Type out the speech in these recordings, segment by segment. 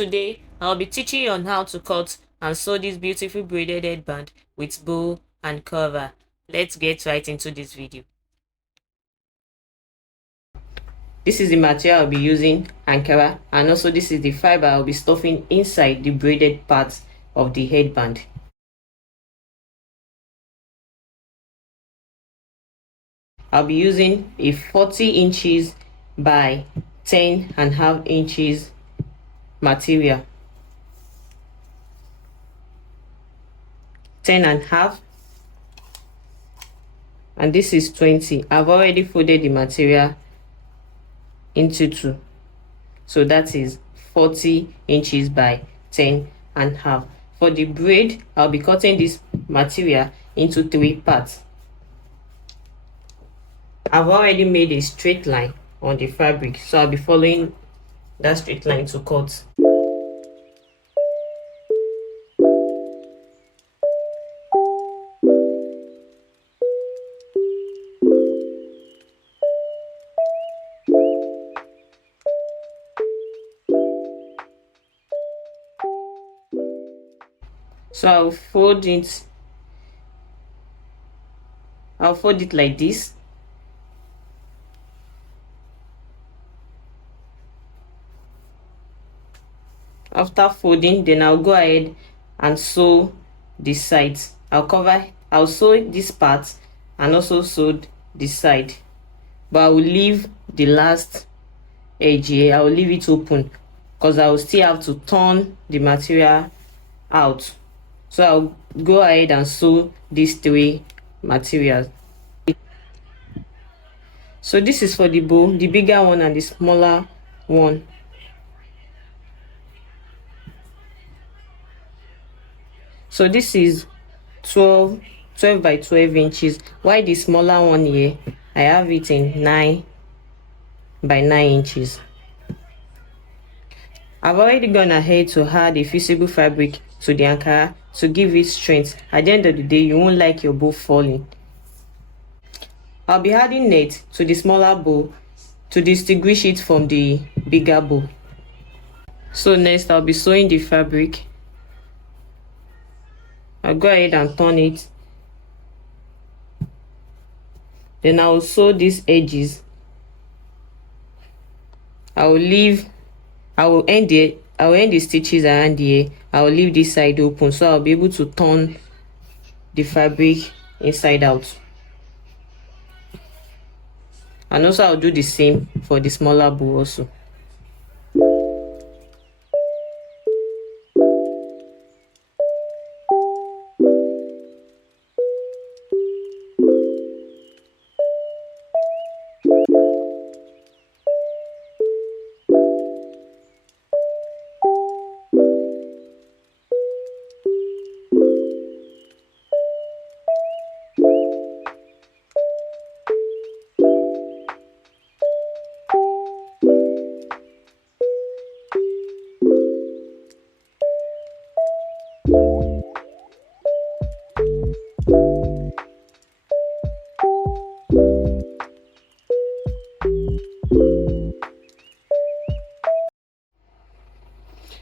Today, I'll be teaching you on how to cut and sew this beautiful braided headband with bow and cover. Let's get right into this video. This is the material I'll be using, Ankara, and also this is the fiber I'll be stuffing inside the braided part of the headband. I'll be using a 40 inches by 10.5 inches material. 10.5, and this is 20. I've already folded the material into two, so that is 40 inches by 10.5. For the braid, I'll be cutting this material into 3 parts. I've already made a straight line on the fabric, so I'll be following that straight line to cut. So I'll fold it like this. After folding, then I'll go ahead and sew the sides. I'll sew this part and also sew this side, but I will leave the last edge here. I will leave it open because I will still have to turn the material out. So I'll go ahead and sew these 3 materials. So this is for the bow, the bigger one and the smaller one. So this is 12 by 12 inches, while the smaller one here, I have it in 9 by 9 inches. I've already gone ahead to add a fusible fabric to the Ankara to give it strength. At the end of the day, you won't like your bow falling. I'll be adding net to the smaller bow to distinguish it from the bigger bow. So next, I'll be sewing the fabric. I'll go ahead and turn it. Then I'll sew these edges. I will end the stitches around here. I will leave this side open, so I'll be able to turn the fabric inside out. And also I'll do the same for the smaller bow also.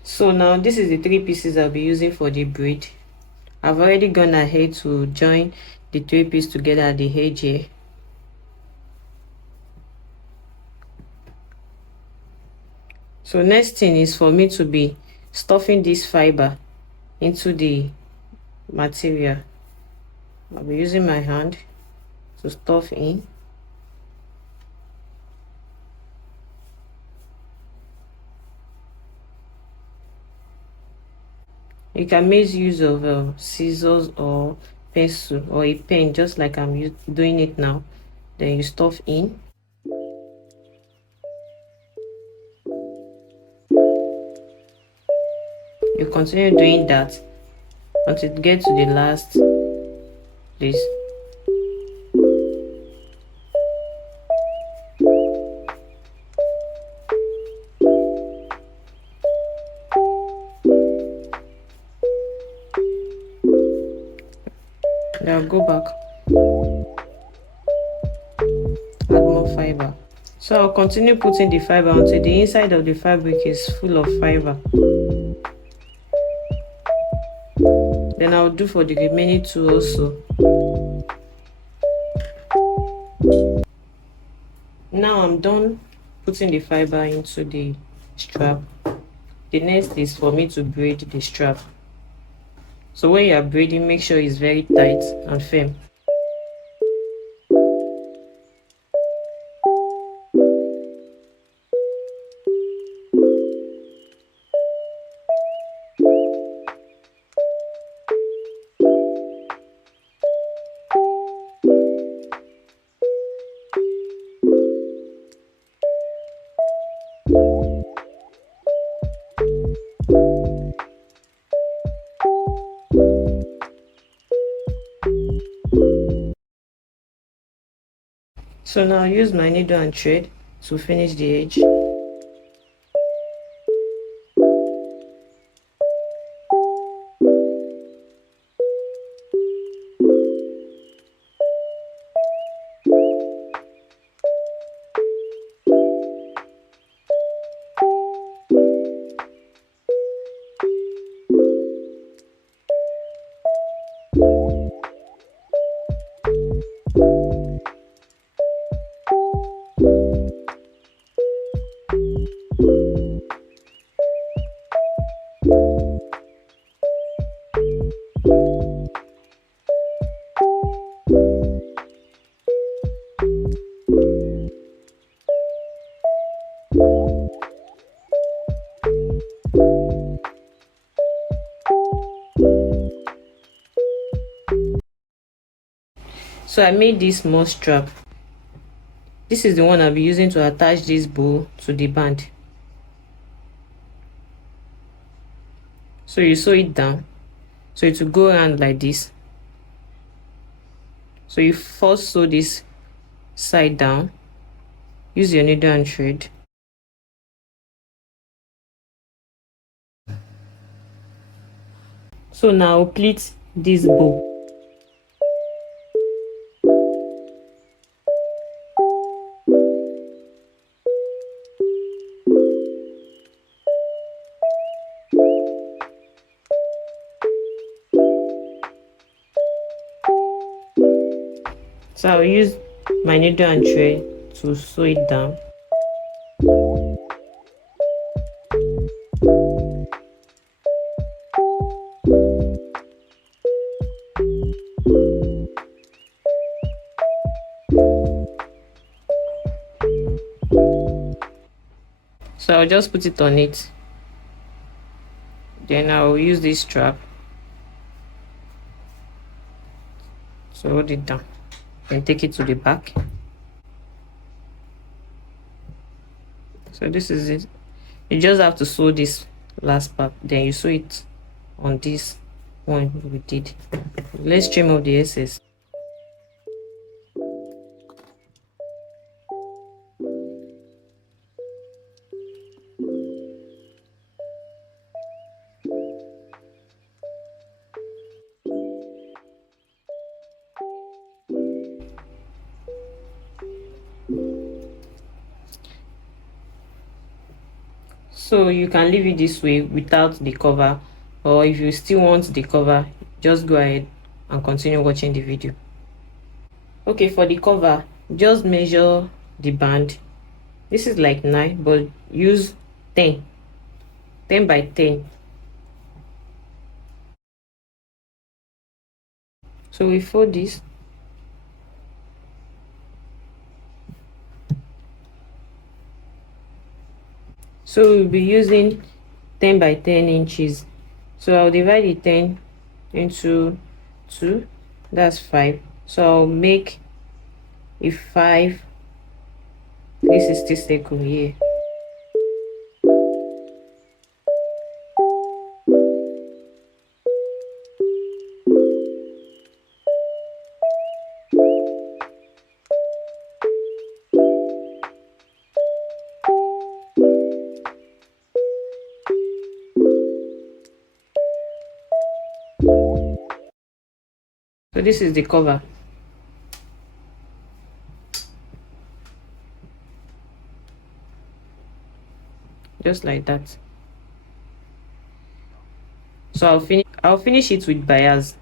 So now this is the 3 pieces I'll be using for the braid. I've already gone ahead to join the 3 pieces together at the edge here. So next thing is for me to be stuffing this fiber into the material. I'll be using my hand to stuff in. You can make use of scissors or pencil or a pen, just like I'm doing it now. Then you stuff in. You continue doing that until you get to the last place. Then I'll go back, add more fiber So I'll continue putting the fiber until the inside of the fabric is full of fiber. Then I'll do for the remaining two also. Now I'm done putting the fiber into the strap. The next is for me to braid the strap. So when you are braiding, make sure it's very tight and firm. So now I'll use my needle and thread to finish the edge. So I made this small strap. This is the one I'll be using to attach this bow to the band. So you sew it down. So it will go around like this. So you first sew this side down. Use your needle and thread. So now pleat this bow. So I'll use my needle and thread to sew it down. So I'll just put it on it. Then I'll use this strap to hold it down. Then take it to the back. So this is it. You just have to sew this last part. Then you sew it on this one we did. Let's trim off the excess. So you can leave it this way without the cover, or if you still want the cover, just go ahead and continue watching the video. Okay, for the cover, just measure the band. This is like 9, but use 10 by 10. So we fold this. So we'll be using 10 by 10 inches. So I'll divide the 10 into 2, that's 5. So I'll make a 5 360 circle here. So this is the cover. just like that. So I'll finish it with bias.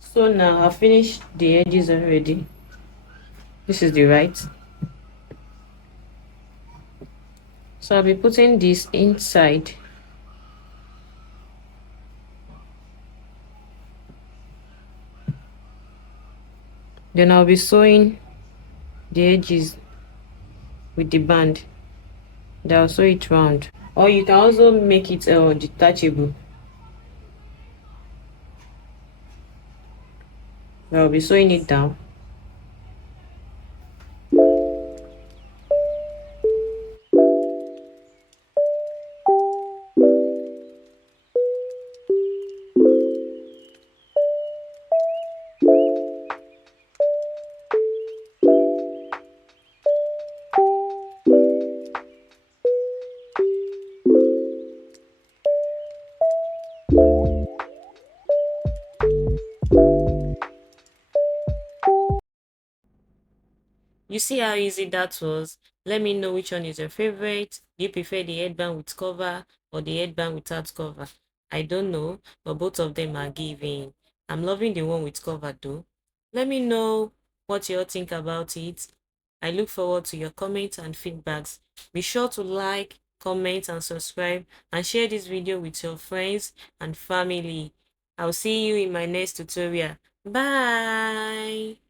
So now I've finished the edges already. This is the right. So I'll be putting this inside. Then I'll be sewing the edges with the band. Then I'll sew it round. Or you can also make it detachable. I'll be sewing it down. You see how easy that was? Let me know which one is your favorite. Do you prefer the headband with cover or the headband without cover? I don't know, but both of them are giving. I'm loving the one with cover though. Let me know what you all think about it. I look forward to your comments and feedbacks. Be sure to like, comment, and subscribe, and share this video with your friends and family. I'll see you in my next tutorial. Bye!